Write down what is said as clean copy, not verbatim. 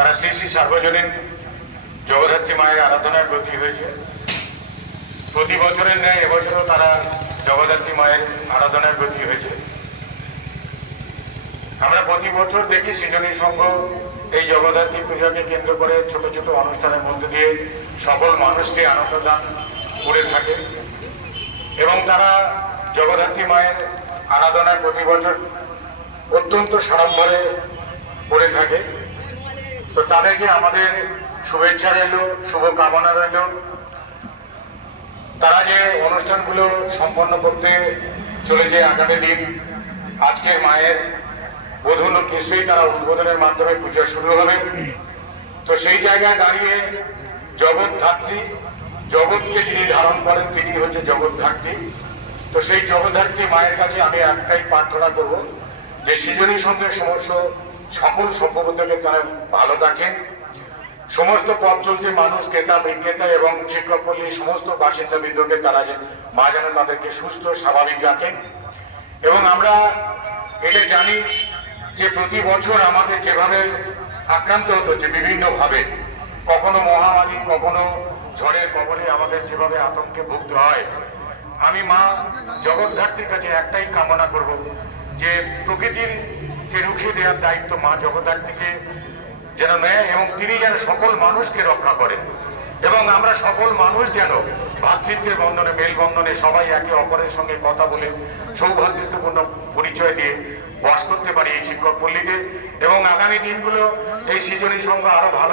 তারা শ্রী শ্রী সার্বজনীন জগদ্ধাত্রী মায়ের আরাধনায় ব্রতী হয়েছে। প্রতি বছরের ন্যায় এবছরও তারা জগদ্ধাত্রী মায়ের আরাধনায় ব্রতী হয়েছে। আমরা প্রতি বছর দেখি সৃজনী সংঘ এই জগদ্ধাত্রী পূজাকে কেন্দ্র করে ছোট ছোট অনুষ্ঠানের মধ্যে দিয়ে সকল মানুষকে আনন্দ দান করে থাকে এবং তারা জগদ্ধাত্রী মায়ের আরাধনায় প্রতি বছর অত্যন্ত সাড়ম্বরে করে থাকে। তো তাদেরকে আমাদের শুভেচ্ছা রইল, শুভকামনা রইল। তারা যে অনুষ্ঠানগুলো সম্পন্ন করতে চলেছে আগামী দিন, আজকের মায়ের বোধন নিশ্চয়ই তারা উদ্বোধনের মাধ্যমে পূজা শুরু হবে। তো সেই জায়গায় দাঁড়িয়ে জগদ্ধাত্রী, জগৎকে যিনি ধারণ করেন তিনি হচ্ছে জগদ্ধাত্রী। তো সেই জগদ্ধাত্রী মায়ের কাছে আমি একটাই প্রার্থনা করব যে সৃজনী সঙ্গে সকল সম্পর্ককে তারা ভালো রাখেন, সমস্ত পথ চলতি মানুষ, ক্রেতা বিক্রেতা এবং শিক্ষক পল্লী সমস্ত বাসিন্দাবৃন্দকে তারা মা যেন তাদেরকে সুস্থ স্বাভাবিক রাখেন। এবং আমরা এটা জানি যে প্রতি বছর আমাদের যেভাবে আক্রান্ত হচ্ছে বিভিন্নভাবে, কখনো মহামারী, কখনো ঝড়ের কবলে আমাদের যেভাবে আতঙ্কে ভুগতে হয়, আমি মা জগদ্ধাত্রীর কাছে একটাই কামনা করব যে প্রকৃতিরকে রুখে দেওয়ার দায়িত্ব মা জগদ্ধাত্রীকে যেন নেয় এবং তিনি যেন সকল মানুষকে রক্ষা করেন এবং আমরা সকল মানুষ যেন ভ্রাতৃত্বের বন্ধনে, মেলবন্ধনে সবাই একে অপরের সঙ্গে কথা বলে সৌভাতৃত্বপূর্ণ পরিচয় দিয়ে বাস করতে পারি এই শিক্ষক পল্লীতে। এবং আগামী দিনগুলো এই সৃজনী সংঘ আরো ভালো